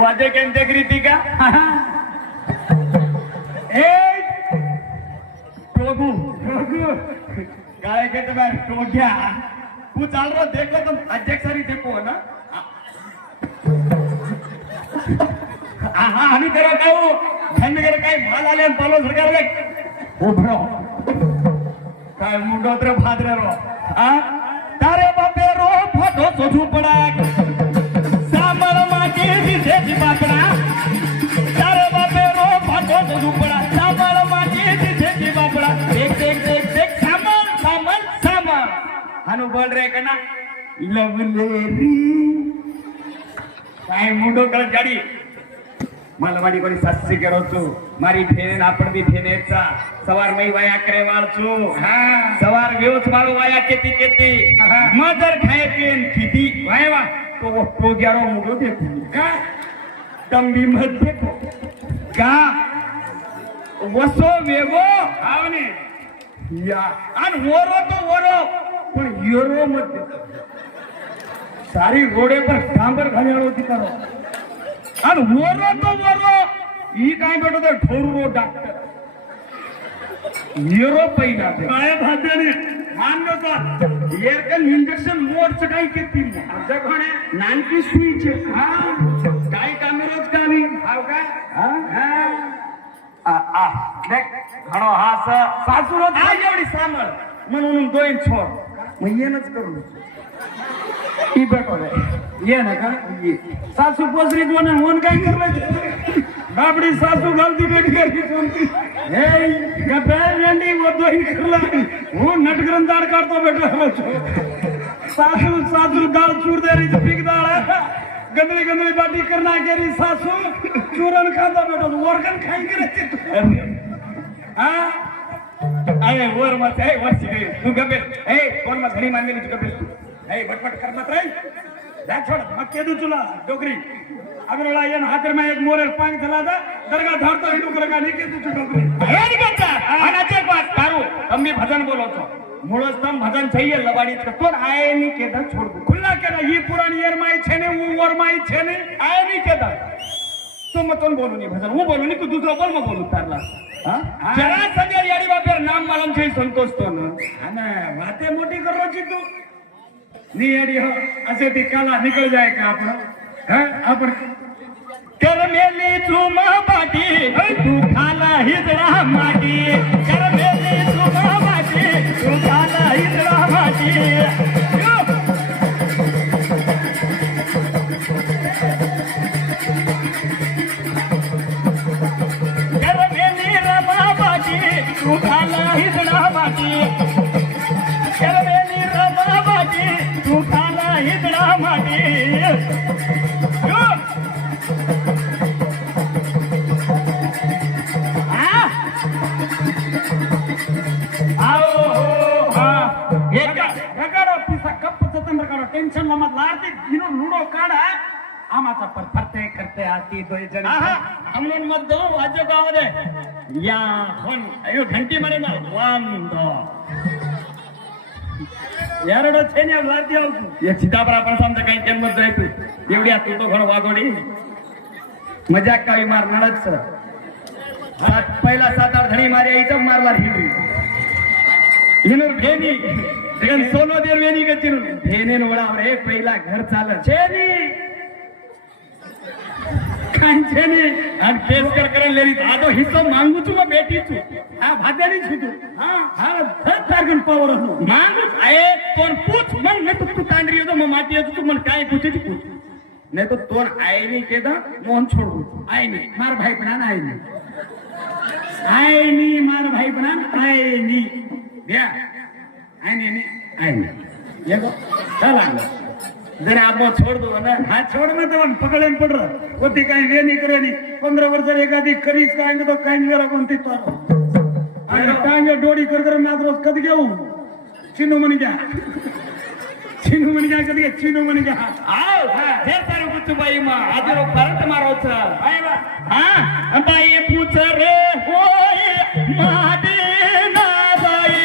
वादे केंद्र कृती का टोगू गाय के तो मैं टोग्या तू चल रहा देख लो तुम अध्यक्ष सारी देखो ना हाँ हमी करो काय वो धन कर काय माल आले पालो सरकार ले उभरो काय मुंडो तर भाद्रे रो हाँ तारे बापे रो फोटो सोचू पड़ा सामर माटी दिसे बापड़ा तारे बापे रो फोटो सोचू पड़ा सामर माटी दिसे बापड़ा देख देख देख देख सामर सामर सामर हनु बोल रहे कना लवलेरी काय मुंडो कर जाडी मालवाडी कोणी सासरी करो तू मारी फेने आपण बी फेनेचा सवार मई वाया करे वाळचू सवार वेवच मारो वाया केती केती मदर खाए पेन किती वायवा तो टोग्यारो मुडो देखो का तंबी मत देखो का वसो वेगो आवने या अन वरो तो वरो पण युरो मत सारी रोडे पर डांबर घालेलो ती करो आणि वरो तो वरो ही काय भेटतो ठोरू डॉक्टर युरो पहिला काय भाद्याने मानलो तो एअरकन इंजेक्शन मोडचं काय किती आता कोण आहे नानकी सुईचे हा काय कामे रोज कामी हाव का हा देख घणो हा सासू रोज हा एवढी सांभाळ म्हणून दोन छोड मग येणच करू ई बेटो ये ना का ये सासू पोसरी कोण होन काय करलं बापडी सासू गलती बेटी करती कोणती हे गपे वेंडी वो दो ही करला वो नटग्रंथार करतो बेटो सासू सासू दाल चूर दे रही पीक दाल गंदली गंदली बाटी करना केरी सासू चूरन खाता बेटो वर्गन खाई करे हां अरे वर मत है वरची तू गपे ए कोण मत घरी मानली तू गपे ए बटबट कर मत रे जा छोड़ मत के दू तुला डोगरी अगरला येन हातर में एक मोरे पांग चला था दरगाह धरतो हिंदू करगा नहीं के तू डोगरी हे निकता अनाचे बात कारू तुम्ही भजन बोलो तो मूळस्तम भजन चाहिए लबाडी कोण आए नहीं के दा छोड़ दू खुला के ही पुरानी एर माई छे ने वो वर माई छे ने आए नहीं के दा तो मतन बोलू नहीं भजन वो बोलू नहीं तू दूसरा बोल मैं बोलू तारला हां जरा सजर याडी बापर नाम मालूम छे संतोष तो न अने वाते मोटी कर रो छी तू नियडी हो असे ती काला निकल जाए का आपण हां आपण कर मेली चुमा पाटी तू खाला हिजडा माटी कर मेली चुमा पाटी तू खाला हिजडा माटी कर मेली रमा पाटी तू खाला हिजडा माटी कर मेली रमा पाटी तू खाला हिजडा माटी टेंशन मत लारती इनो लूडो काढा आमाचा पर फरते करते आती दो जण हमने मत दो वाजो गाव दे या फोन अयो घंटी मारे ना वन दो यारडो छेने लारती आऊ ये सीतापरा पण समजा काही केम मत जाय तू एवढी आती तो घण वागोडी मजाक काही मार नळच पहिला 7-8 धणी मारे यायचं मारला हिंदी हिनर भेनी जगन सोनो देर वेनी गचिन भेने नोडा रे पहिला घर चाल छेनी कांचेनी आणि केस कर करे लेरी आदो हिस्सा मांगू तू बेटी तू हा भाद्यानी छु तू हां हा धर टार्गन पावर हो मांगू आए कोण पूछ मन ने तू तांडरी हो तो माटी हो तू मन काय पूछे तू नहीं तो तोर आए नहीं केदा मोहन छोड़ आए नहीं मार भाई बना आए नहीं मार भाई बना आए नहीं या आए नहीं ये को चला जरा आप छोड़ दो ना हां छोड़ ना तो पकड़े में पड़ रहा कोती काई वे नहीं करे नहीं 15 वर्ष एकादी करीस काएंगे तो काई नहीं कोणती तो अरे टांगे डोडी कर मैं रोज कद घेऊ चिन्नू मनी जा कदी चिन्नू मनी जा आओ ढेर सारे पूछ बाई मा आज रो परत मारो छ बाई बा हां बाई पूछ रे होय मादे ना बाई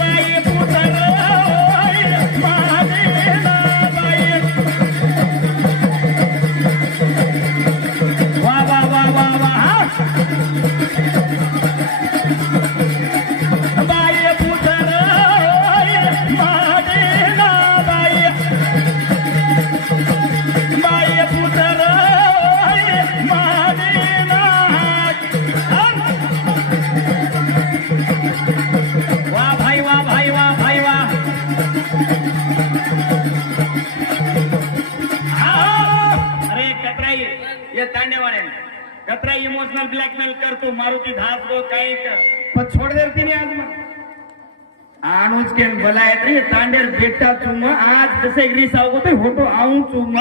बाई पूछ रे होय मादे ना बाई ये तांडेवाले कतरा इमोशनल ब्लॅकमेल करतो मारुती धास को काही कर पण छोड़ देती नहीं आज मग अनुज के बोलायत रे तांडेर बेटा चुम आज जसे ग्रीस आओ तो होटो आऊं चुम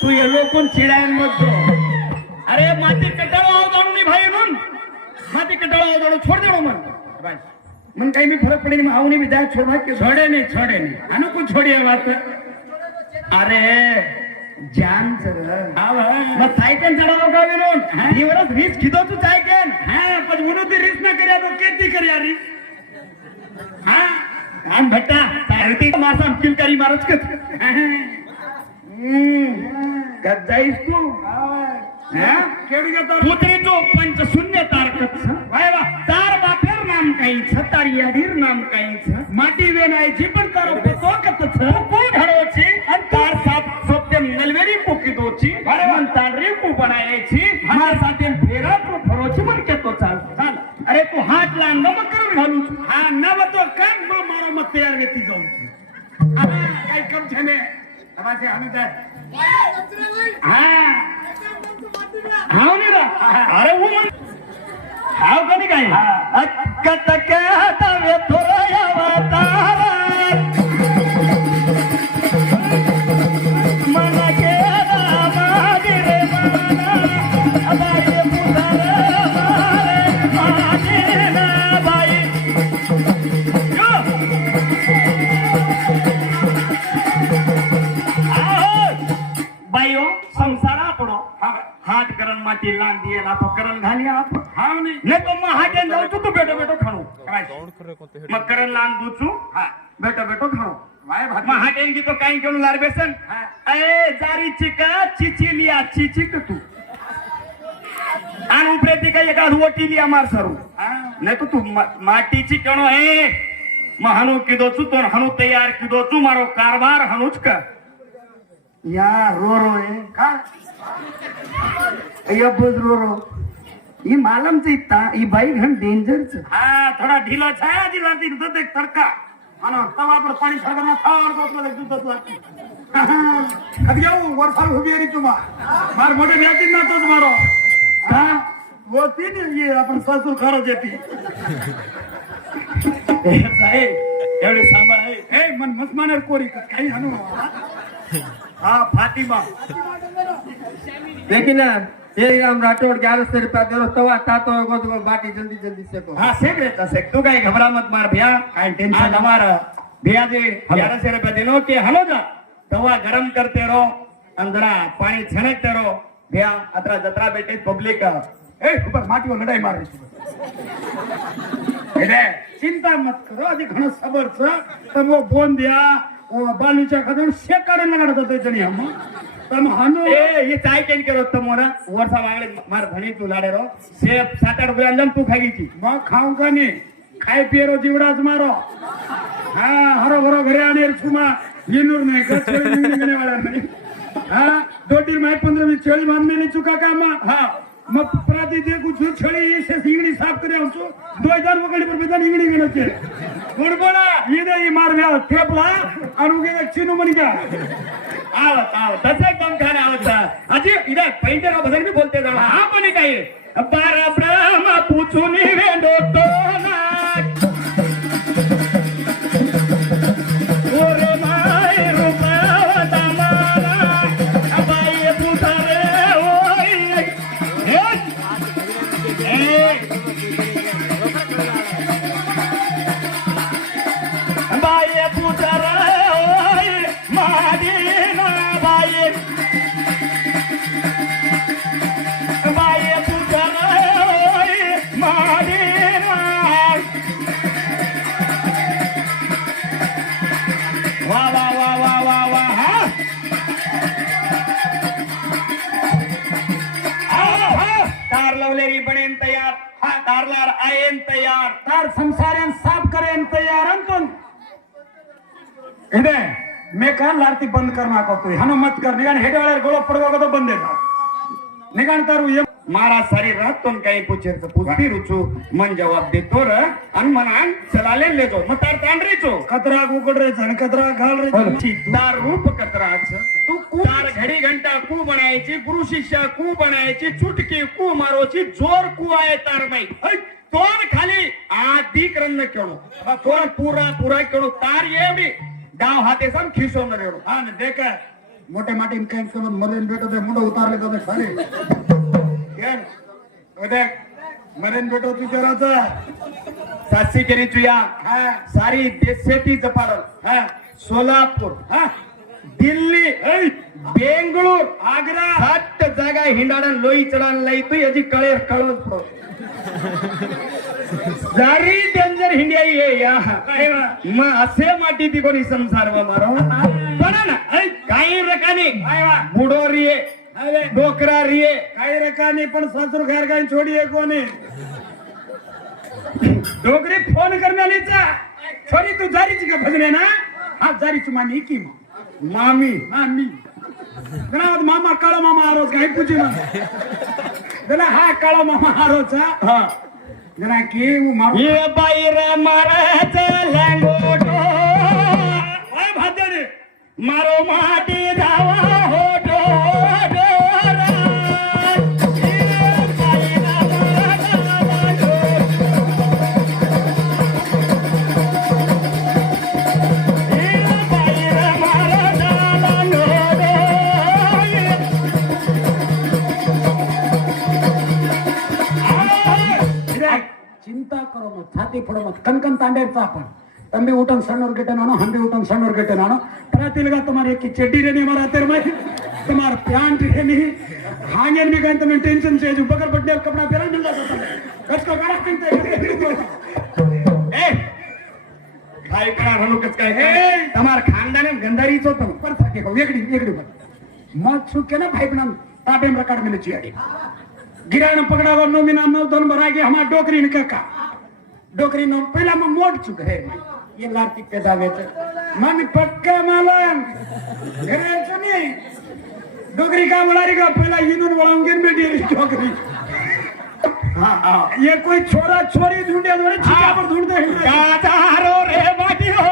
तू ये लोगों चिड़ायन मत दो अरे माती कटाळो आओ जाणू नहीं भाई नून माती कटाळो आओ जाणू छोड़ देणो मन बस मन काही मी फरक पडे नहीं आऊं नहीं भी जाए छोड़ भाई के छोड़े नहीं अनु को छोड़ी है बात अरे जान सर हां मग सायकल चढावं का विनोद ही वरस रीस खिदो तू सायकल हां पण म्हणून ती रीस ना करिया तो केती करिया री हां कान भट्टा सारती मासा किलकारी मारच का गजाईस तू हां केडी घेतो पुत्रीचो पंच शून्य तारकत वाय वा तार बापेर नाम काही छतारी अधीर नाम काही माटी वेनायची पण तार तो कत छ कोण घडोची आणि तार साप सत्यम नलवेरी पोकिदोची मन ताडरी को बनायची मार साथेन फेरा को फरोची मन केतो चाल चाल अरे तू हात लांब मग करून घालू हा नव तो काम मग मारो मग तयार वेती जाऊ अरे काय कम छने तमाशे आम्ही जाय हा हाव नाही रा अरे वो मन हाव कधी काय अक्का तक्का तवे थोया वातारा मना के दामादी रे माना अबाई पुतारा मारे माने ना बाई यो बाईओ संसार आपणो हाट करण माटी लांदी ना तो करण घाली आप हां नहीं तो मग हाटेन जाऊ तू बेटो बेटो खाणू मग करण लांद दुचू हां बेटो बेटो खाणू वाय भात मग हाटेन की तो काही घेऊन लार बेसन ए जारी चिका चिचिलिया चिचिक तू आन उपरेती का एका रोटी लिया मार सरू नहीं तो तू माटीची कणो है मग हनु किदो चू तो हनु तयार किदो चू मारो कारभार हनुच का या रो है का अय्यबज रो ही मालम चे इत्ता ही बाई घन डेंजर छ हां थोड़ा ढीलो छ आजी लाती दूध एक तड़का मानो तवा पर पानी छड़ना था और बोतल एक दूध लाती कब जाऊ वर्षा हो गई तुमा मार मोटे व्याती ना तोच मारो हां वो तीन ये अपन ससुर खरो देती साहेब एवढे सांबार आहे हे मन मस्मानर कोरी काही हनु हाँ फातिमा लेकिन ये हम राठौड़ 1100 रुपया दे रहा तवा था तो बाटी जल्दी जल्दी से को हाँ सेक रहता सेक तू काही घबरा मत मार भैया काही टेंशन हमारा भैया जी 1100 रुपया देनो के हलो जा तवा गरम करते रहो अंदरा पानी छनकते रहो भैया अतरा जतरा बेटे पब्लिक ए ऊपर माटी को लड़ाई मार रही चिंता मत करो अभी घणो सबर छ तब वो बोन दिया ओ बालूच्या खादून शेकाडन लगाडत होते जणी हम तम हनु ए ये चाय केन करो तमोरा वर्षा वागले मार भणी तू लाडे रो सेप 7-8 रुपया अंदम तू खागी छी मग खाऊ का नी खाय पिरो जीवडाच मारो हां हरो हरो घरे आने छुमा येनूर नाही का छोडी निघणे वाला नाही हां दोटीर माय 15 मिनिट छेळी मानने चुका कामा हां मग प्राती दे कुछ छेळी से इंगडी साफ करे आउचो 2000 वगडी पर बेदा इंगडी गणचे गुडबोला ये मार व्या थेपला अनुगे चिनू मनी का आओ तसे कम खाने आवता अजी इधर पेंटर का भजन भी बोलते जा हां पण काय बारा ब्रह्म पूछून वेंडो तो ना ओरे माय रूपावता माला अबाई पुतारे ओय बाई पुतारे ओय मादीना बाई पुतारे ओय मादीना वा वा वा वा वा वा हा तार लवलेरी बनेन तयार हा तारलार आयन तयार तार संसारन साफ करेन तयार अंतन इधे मैं कान लारती बंद करना को तो हनु मत कर निगान हेडे वाले गोळो पडगो तो बंद है निघाण तारू ये मारा सारी रात तो काही पुचेरचं पुस्ती रुचू मन जवाब देतो र आणि मना चलाले लेतो मग तार तांडरीचो कतरा उकड रे झण कतरा घाल रे तार रूप कतराच तू तार घडी घंटा कू बनायची गुरु शिष्य कू बनायची चुटकी कू मारोची जोर कू आहे तार बाई तोर खाली आधी क्रम केळो तोर पुरा केळो तार एवढी डाव हाते सम खिसवून रेडो हा ना देख मोठे माटी काय समज मरेन बेटो ते मुंड उतारले तर खाली देख मरेन बेटो तुझ्या सातशे केली तुया सारी देशेती जपाडल हा सोलापूर हा दिल्ली बेंगळूर आग्रा 7 जागा हिंडाडन लोई चढान लई तू याची कळे कळस पडो सारी डेंजर हिंडिया ये या मग असे माटी ती कोणी संसार मारो बना ना काही रकानी बुडो रिये डोकरा रिये काही रकानी पण सासरू घर काही छोडी कोणी डोकरी फोन करण्याचा छोरी तू जारीची का भजने ना हा जारीची मामी की मामी मामी गणावत मामा काळा मामा आरोज काही पूछी ना गला हा काळा मामा आरोचा हा गणा की ये बाई रे मारच लंगोटो ओय भादने मारो माटी धावा होटो चिंता करो मत छाती फोड़ो मत कन तांडे चापन तंबी उठन सಣ್ಣोर गिटे नानो हम भी उठन सಣ್ಣोर गिटे नानो प्रतिलगा तुम्हारे की चड्डी रे नहीं मारा तेरे में तुम्हार प्यांट रे नहीं हांगेन भी गए तुम्हें टेंशन से जो बगर बड्डे कपड़ा पहना मिल जाता कस को करा किंते ए भाई करा हलो कस काय ए तुम्हार खानदाने गंधारी चो तुम पर सके को वेगड़ी मत सुके ना भाई बना ताबेम रकाड मिले चियाडी गिराण पकड़ा नो मिना नो दोन भरा के हमार डोकरी ने का डोकरी नो पहला में मोट चुक है ये लाती पैदा वेच मन पक्का मालन घरे सुनी डोकरी का बुलारी का पहला इनुन वळंगे बेटी रे डोकरी हां ये कोई छोरा छोरी ढूंढे तो छिका पर ढूंढते हैं काचारो रे बाटी हो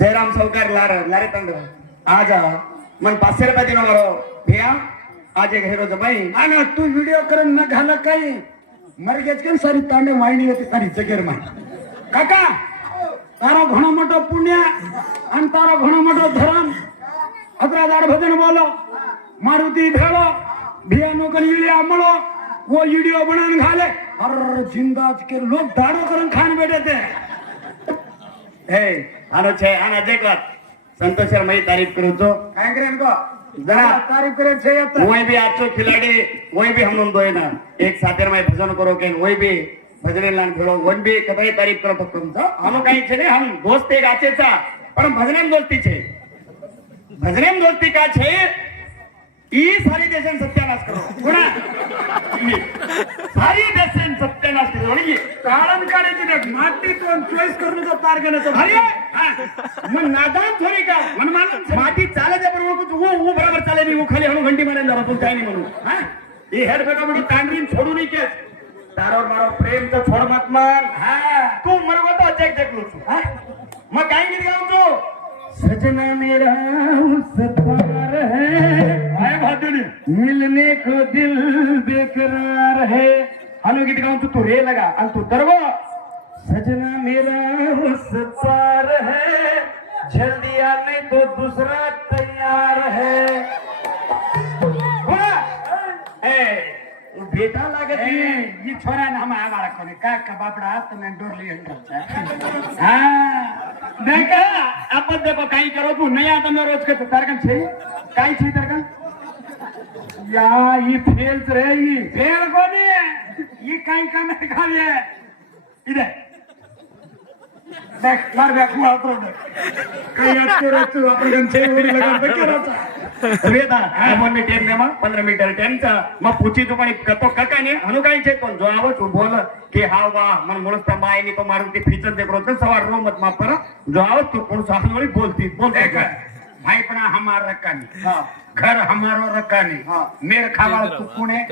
जयराम सौकार लारे तंग आज मन 500 रुपये दिनो मारो भैया आज एक हेरो जमाई आना तू वीडियो करन न घाला काही मरगेच के सारी तांडे वाहिनी होती सारी जगेर माई काका तारो घणो मोटो पुण्य अन तारो घणो मोटो धर्म अतरादार भजन बोलो मारुति भेलो भैया नो कन वीडियो मळो वो वीडियो बनान घाले हर जिंदाज के लोग दाड़ो करन खान बैठे थे हे आनो छे आना देखत संतोष शर्मा ही तारीफ करू तो काय करे इनको जरा तारीफ करे छे यत वही भी आजो खिलाड़ी वही भी हम लोग दोए ना एक साथेर में भजन करो के वही भी भजने लान खेळो वही भी कतई तारीफ करो फक्त तुमचा हम काही छे ने हम दोस्त एक आचेचा पण भजनेम दोस्ती छे भजनेम दोस्ती का छे ई सारी देशन सत्यानाश करो कोणा सारी देशन सत्यानाश करो आणि कारण काढायची नाही माती तो चॉईस करून तो पार करण्याचं अरे मग नादान थोडी का मन माती चाले त्या बरोबर तू वो बरोबर चाले मी वो खाली हणू घंटी मारेन जरा पण काय नाही म्हणू हा ही हेड बेटा म्हणजे तांडरीन छोडू नाही के तारोर मारो प्रेम तो छोड मत मन हा तू मरवा तो जग जग लो हा मग काय गीत गाऊ तो सजना मेरा सतार है भादुनी मिलने को दिल बेकरार है हनु गीत गाऊं तू रे लगा आणि तू दरवा सजना मेरा सतार है जल्दी आ नहीं तो दूसरा तैयार है भेटा लागत ये छोरा ने हम आवारा कोनी का बापड़ा तने डोरली एंटर हां देखा अपन देखो काई करो तू नया तमे रोज के तारकन छे काई छी तारकन या ये फेल रे ये फेल कोनी ये काई काम खावे इधर देख मार बे कुआ तो काही असतो आपण छे ओरी लगा बकेराचा वेदा आपण ने टेम देमा 15 मीटर टेमचा मग पूछी तो पण कतो ककाने हनु काही छे पण जो आवो तो बोल के हा वा मन मुळस्ता मायनी तो मारून ती फीचर दे करो सवार रो मत मा पर जो आवो तो कोण साहनवली बोलते भाई पण हमार रकानी घर हमारो रकानी मेर खावा तू पुणे